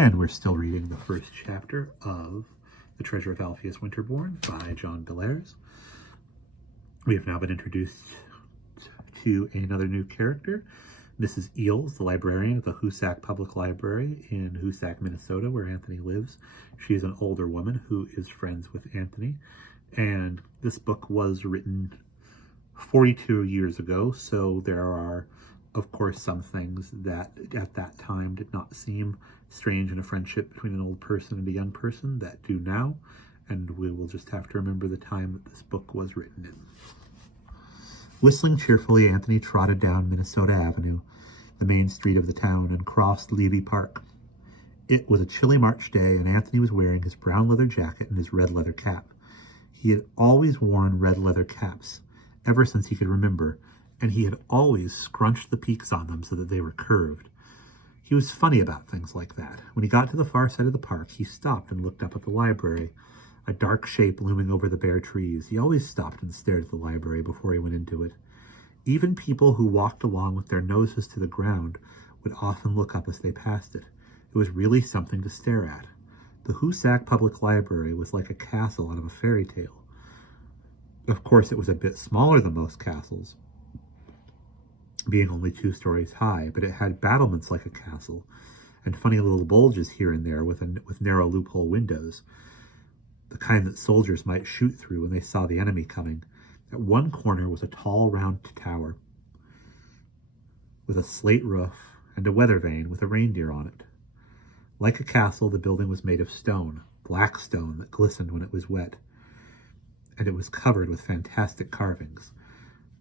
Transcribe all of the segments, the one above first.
And we're still reading the first chapter of The Treasure of Alpheus Winterborn by John Bellairs. We have now been introduced to another new character, Mrs. Eels, the librarian at the Hoosac Public Library in Hoosac, Minnesota, where Anthony lives. She is an older woman who is friends with Anthony, and this book was written 42 years ago, so there are, of course, some things that at that time did not seem strange in a friendship between an old person and a young person that do now, and we will just have to remember the time that this book was written in. Whistling cheerfully, Anthony trotted down Minnesota Avenue, the main street of the town, and crossed Levy Park. It was a chilly March day, and Anthony was wearing his brown leather jacket and his red leather cap. He had always worn red leather caps, ever since he could remember, and he had always scrunched the peaks on them so that they were curved. He was funny about things like that. When he got to the far side of the park, he stopped and looked up at the library, a dark shape looming over the bare trees. He always stopped and stared at the library before he went into it. Even people who walked along with their noses to the ground would often look up as they passed it. It was really something to stare at. The Hoosac Public Library was like a castle out of a fairy tale. Of course, it was a bit smaller than most castles, being only 2 stories high, but it had battlements like a castle, and funny little bulges here and there with narrow loophole windows, the kind that soldiers might shoot through when they saw the enemy coming. At one corner was a tall, round tower with a slate roof and a weather vane with a reindeer on it. Like a castle, the building was made of stone, black stone that glistened when it was wet, and it was covered with fantastic carvings.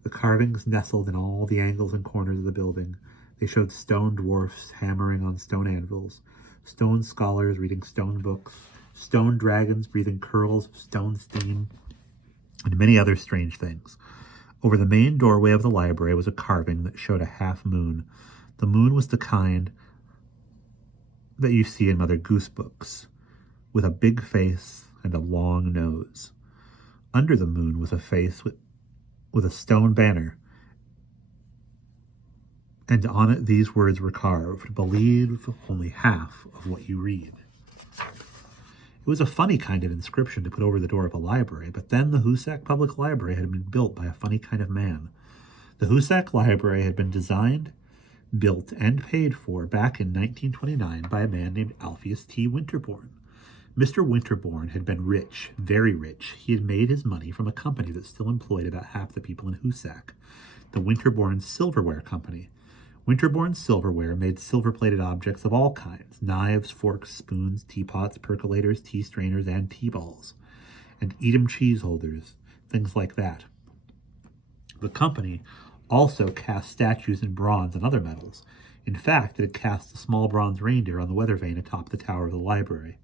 The carvings nestled in all the angles and corners of the building. They showed stone dwarfs hammering on stone anvils, stone scholars reading stone books, stone dragons breathing curls of stone steam, and many other strange things. Over the main doorway of the library was a carving that showed a half moon. The moon was the kind that you see in Mother Goose books, with a big face and a long nose. Under the moon was a face with a stone banner, and on it these words were carved: "Believe only half of what you read." It was a funny kind of inscription to put over the door of a library, but then the Hoosac Public Library had been built by a funny kind of man. The Hoosac Library had been designed, built, and paid for back in 1929 by a man named Alpheus T. Winterborn. Mr. Winterborn had been rich, very rich. He had made his money from a company that still employed about half the people in Hoosac, the Winterborn Silverware Company. Winterborn Silverware made silver-plated objects of all kinds: knives, forks, spoons, teapots, percolators, tea strainers, and tea balls, and Edam cheese holders, things like that. The company also cast statues in bronze and other metals. In fact, it had cast a small bronze reindeer on the weather vane atop the tower of the library.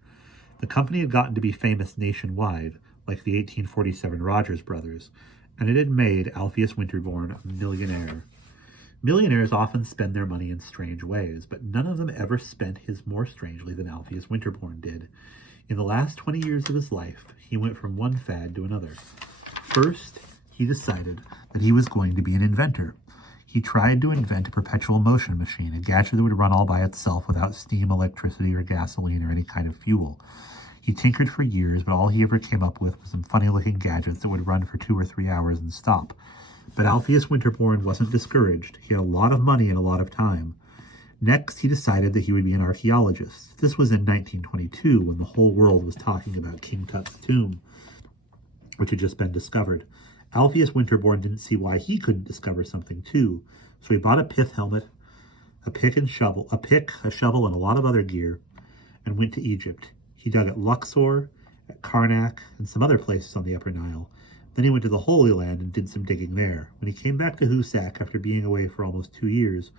The company had gotten to be famous nationwide, like the 1847 Rogers brothers, and it had made Alpheus Winterborn a millionaire. Millionaires often spend their money in strange ways, but none of them ever spent his more strangely than Alpheus Winterborn did. In the last 20 years of his life, he went from one fad to another. First, he decided that he was going to be an inventor. He tried to invent a perpetual motion machine, a gadget that would run all by itself without steam, electricity, or gasoline, or any kind of fuel. He tinkered for years, but all he ever came up with was some funny-looking gadgets that would run for 2 or 3 hours and stop. But Alpheus Winterborn wasn't discouraged. He had a lot of money and a lot of time. Next, he decided that he would be an archaeologist. This was in 1922, when the whole world was talking about King Tut's tomb, which had just been discovered. Alpheus Winterborn didn't see why he couldn't discover something too, so he bought a pith helmet, a pick, a shovel, and a lot of other gear, and went to Egypt. He dug at Luxor, at Karnak, and some other places on the Upper Nile. Then he went to the Holy Land and did some digging there. When he came back to Hoosac after being away for almost 2 years,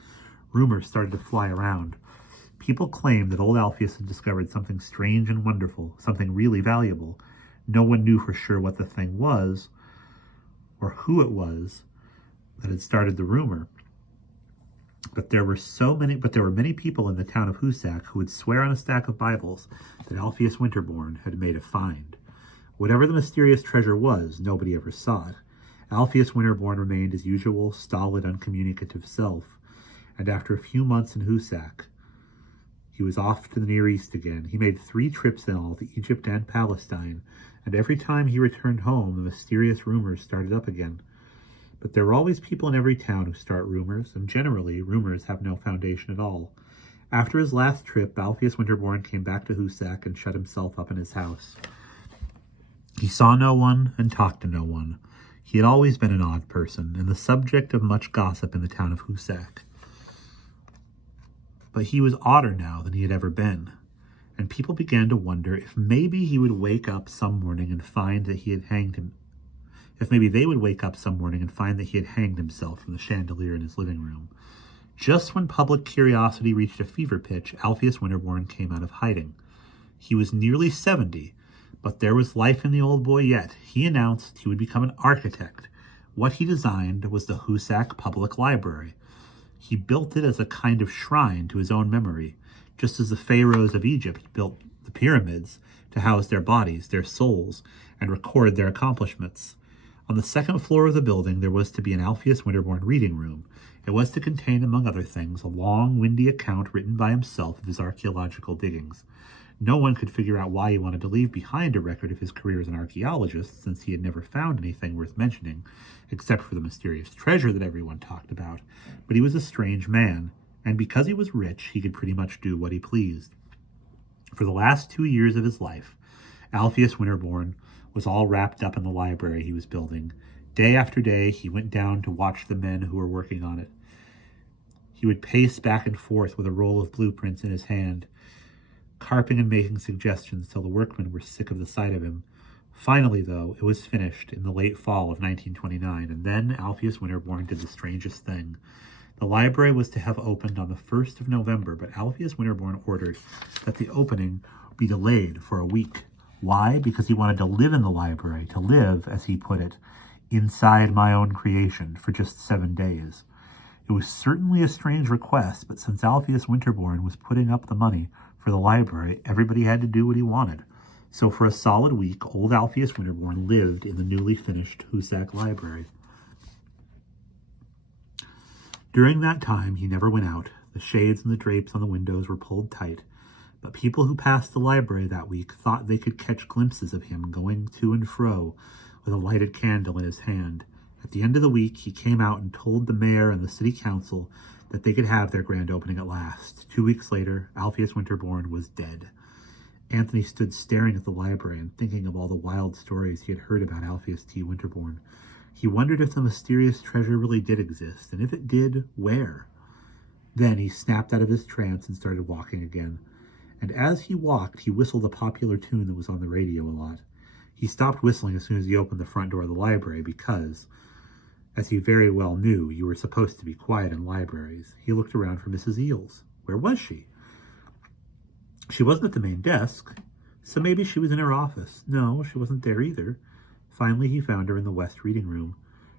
rumors started to fly around. People claimed that old Alpheus had discovered something strange and wonderful, something really valuable. No one knew for sure what the thing was, or who it was that had started the rumor. But there were many people in the town of Hoosac who would swear on a stack of Bibles that Alpheus Winterborn had made a find. Whatever the mysterious treasure was, nobody ever saw it. Alpheus Winterborn remained his usual stolid, uncommunicative self, and after a few months in Hoosac, He was off to the Near East again. He made 3 trips in all to Egypt and Palestine, and every time he returned home, the mysterious rumors started up again. But there are always people in every town who start rumors, and generally, rumors have no foundation at all. After his last trip, Alpheus Winterborn came back to Hussack and shut himself up in his house. He saw no one and talked to no one. He had always been an odd person, and the subject of much gossip in the town of Hussack. But he was odder now than he had ever been, and people began to wonder if maybe he would wake up some morning and find that he had hanged him. If maybe they would wake up some morning and find that he had hanged himself from the chandelier in his living room. Just when public curiosity reached a fever pitch, Alpheus Winterborn came out of hiding. He was nearly 70, but there was life in the old boy yet. He announced he would become an architect. What he designed was the Hussack Public Library. He built it as a kind of shrine to his own memory, just as the pharaohs of Egypt built the pyramids to house their bodies, their souls, and record their accomplishments. On the second floor of the building, there was to be an Alpheus Winterborn reading room. It was to contain, among other things, a long, windy account written by himself of his archaeological diggings. No one could figure out why he wanted to leave behind a record of his career as an archaeologist, since he had never found anything worth mentioning, except for the mysterious treasure that everyone talked about. But he was a strange man, and because he was rich, he could pretty much do what he pleased. For the last 2 years of his life, Alpheus Winterborn was all wrapped up in the library he was building. Day after day, he went down to watch the men who were working on it. He would pace back and forth with a roll of blueprints in his hand, carping and making suggestions till the workmen were sick of the sight of him. Finally, though, it was finished in the late fall of 1929, and then Alpheus Winterborn did the strangest thing. The library was to have opened on the 1st of November, but Alpheus Winterborn ordered that the opening be delayed for a week. Why? Because he wanted to live in the library, to live, as he put it, inside my own creation for just 7 days. It was certainly a strange request, but since Alpheus Winterborn was putting up the money for the library, everybody had to do what he wanted. So for a solid week, old Alpheus Winterborn lived in the newly finished Hussack Library. During that time, he never went out. The shades and the drapes on the windows were pulled tight, but people who passed the library that week thought they could catch glimpses of him going to and fro with a lighted candle in his hand. At the end of the week, he came out and told the mayor and the city council that they could have their grand opening at last. 2 weeks later, Alpheus Winterborn was dead. Anthony stood staring at the library and thinking of all the wild stories he had heard about Alpheus T. Winterborn. He wondered if the mysterious treasure really did exist, and if it did, where? Then he snapped out of his trance and started walking again. And as he walked, he whistled a popular tune that was on the radio a lot. He stopped whistling as soon as he opened the front door of the library because, as he very well knew, you were supposed to be quiet in libraries. He looked around for Mrs. Eels. Where was she? She wasn't at the main desk, so maybe she was in her office. No, she wasn't there either. Finally, he found her in the west reading room.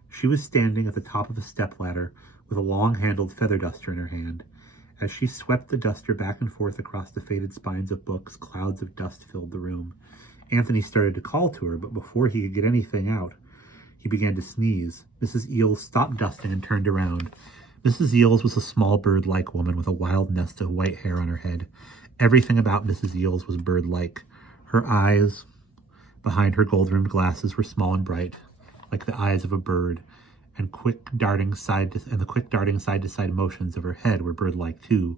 She was standing at the top of a stepladder with a long-handled feather duster in her hand. As she swept the duster back and forth across the faded spines of books, clouds of dust filled the room. Anthony started to call to her, but before he could get anything out, he began to sneeze. Mrs. Eels stopped dusting and turned around. Mrs. Eels was a small bird-like woman with a wild nest of white hair on her head. Everything about Mrs. Eels was bird-like. Her eyes, behind her gold-rimmed glasses, were small and bright, like the eyes of a bird, and the quick darting side-to-side motions of her head were bird-like too.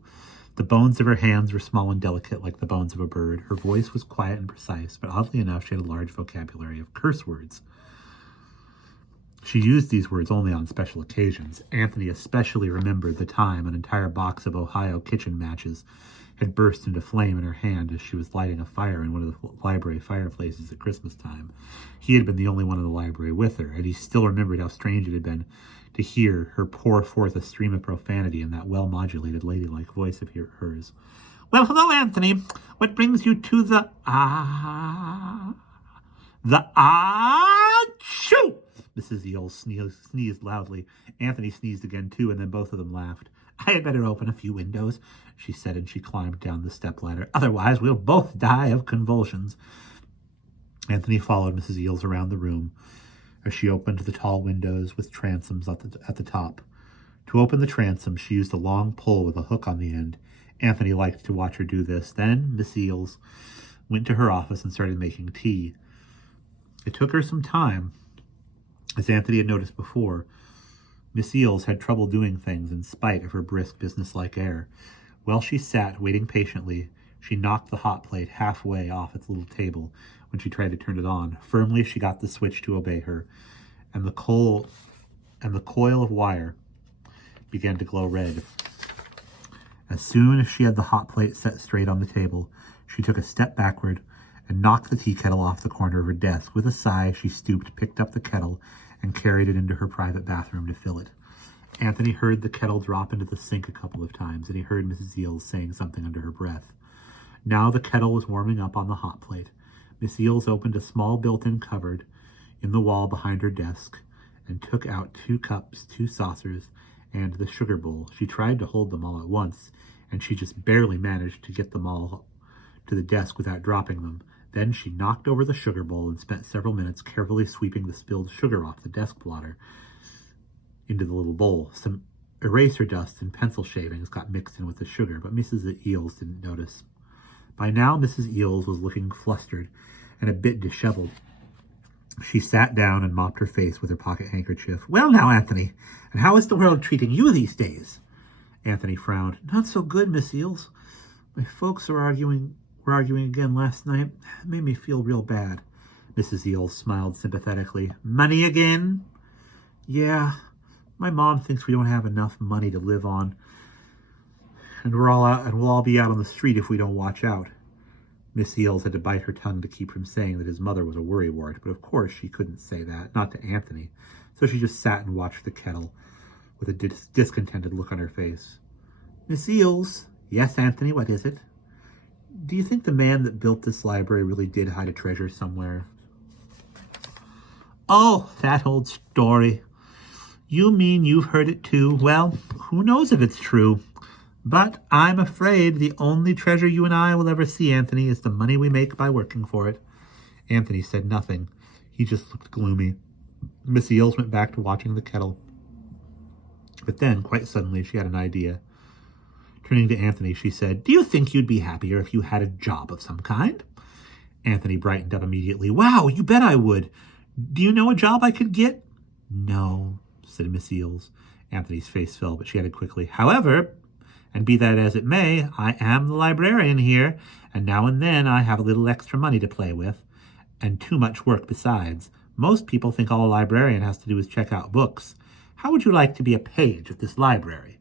The bones of her hands were small and delicate, like the bones of a bird. Her voice was quiet and precise, but oddly enough, she had a large vocabulary of curse words. She used these words only on special occasions. Anthony especially remembered the time an entire box of Ohio kitchen matches had burst into flame in her hand as she was lighting a fire in one of the library fireplaces at Christmas time. He had been the only one in the library with her, and he still remembered how strange it had been to hear her pour forth a stream of profanity in that well-modulated, ladylike voice of hers. Well, hello, Anthony. What brings you to the shoo! Mrs. Eels sneezed loudly. Anthony sneezed again, too, and then both of them laughed. I had better open a few windows, she said, and she climbed down the stepladder. Otherwise, we'll both die of convulsions. Anthony followed Mrs. Eels around the room as she opened the tall windows with transoms at the top. To open the transom, she used a long pole with a hook on the end. Anthony liked to watch her do this. Then Miss Eels went to her office and started making tea. It took her some time. As Anthony had noticed before, Miss Eels had trouble doing things in spite of her brisk, businesslike air. While she sat, waiting patiently, she knocked the hot plate halfway off its little table when she tried to turn it on. Firmly, she got the switch to obey her, and the coil of wire began to glow red. As soon as she had the hot plate set straight on the table, she took a step backward and knocked the tea kettle off the corner of her desk. With a sigh, she stooped, picked up the kettle, and carried it into her private bathroom to fill it. Anthony heard the kettle drop into the sink a couple of times, and he heard Mrs. Eels saying something under her breath. Now the kettle was warming up on the hot plate. Miss Eels opened a small built-in cupboard in the wall behind her desk and took out 2 cups, 2 saucers, and the sugar bowl. She tried to hold them all at once, and she just barely managed to get them all to the desk without dropping them. Then she knocked over the sugar bowl and spent several minutes carefully sweeping the spilled sugar off the desk blotter into the little bowl. Some eraser dust and pencil shavings got mixed in with the sugar, but Mrs. Eels didn't notice. By now, Mrs. Eels was looking flustered and a bit disheveled. She sat down and mopped her face with her pocket handkerchief. "Well now, Anthony, and how is the world treating you these days?" Anthony frowned. "Not so good, Miss Eels. My folks were arguing again last night. It made me feel real bad." Mrs. Eels smiled sympathetically. "Money again?" "Yeah. My mom thinks we don't have enough money to live on, and we'll all be out on the street if we don't watch out." Miss Eels had to bite her tongue to keep from saying that his mother was a worrywart, but of course she couldn't say that, not to Anthony, so she just sat and watched the kettle with a discontented look on her face. "Miss Eels?" "Yes, Anthony, what is it?" "Do you think the man that built this library really did hide a treasure somewhere?" "Oh, that old story. You mean you've heard it too? Well, who knows if it's true? But I'm afraid the only treasure you and I will ever see, Anthony, is the money we make by working for it." Anthony said nothing. He just looked gloomy. Miss Eels went back to watching the kettle. But then, quite suddenly, she had an idea. Turning to Anthony, she said, "Do you think you'd be happier if you had a job of some kind?" Anthony brightened up immediately. "Wow, you bet I would. Do you know a job I could get?" "No," said Miss Eels. Anthony's face fell, but she added quickly, "However, and be that as it may, I am the librarian here, and now and then I have a little extra money to play with, and too much work besides. Most people think all a librarian has to do is check out books. How would you like to be a page at this library?"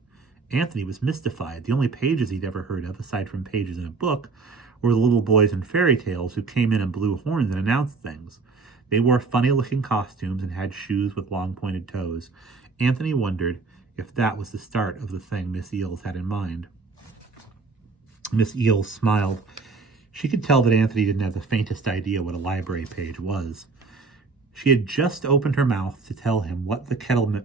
Anthony was mystified. The only pages he'd ever heard of, aside from pages in a book, were the little boys in fairy tales who came in and blew horns and announced things. They wore funny-looking costumes and had shoes with long pointed toes. Anthony wondered if that was the start of the thing Miss Eels had in mind. Miss Eels smiled. She could tell that Anthony didn't have the faintest idea what a library page was. She had just opened her mouth to tell him what the kettle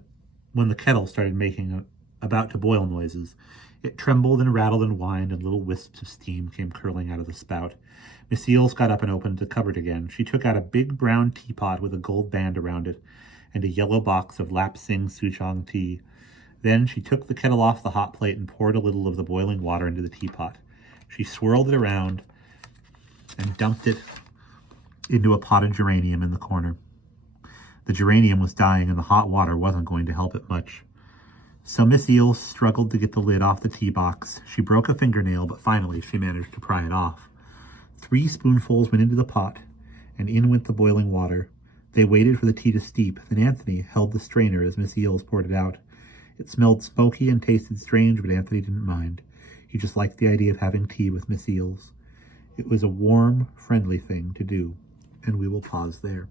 when the kettle started making about to boil noises. It trembled and rattled and whined, and little wisps of steam came curling out of the spout. Miss Eels got up and opened the cupboard again. She took out a big brown teapot with a gold band around it and a yellow box of Lapsing Souchong tea. Then she took the kettle off the hot plate and poured a little of the boiling water into the teapot. She swirled it around and dumped it into a potted geranium in the corner. The geranium was dying, and the hot water wasn't going to help it much. So Miss Eels struggled to get the lid off the tea box. She broke a fingernail, but finally she managed to pry it off. 3 spoonfuls went into the pot, and in went the boiling water. They waited for the tea to steep. Then Anthony held the strainer as Miss Eels poured it out. It smelled smoky and tasted strange, but Anthony didn't mind. He just liked the idea of having tea with Miss Eels. It was a warm, friendly thing to do, and we will pause there.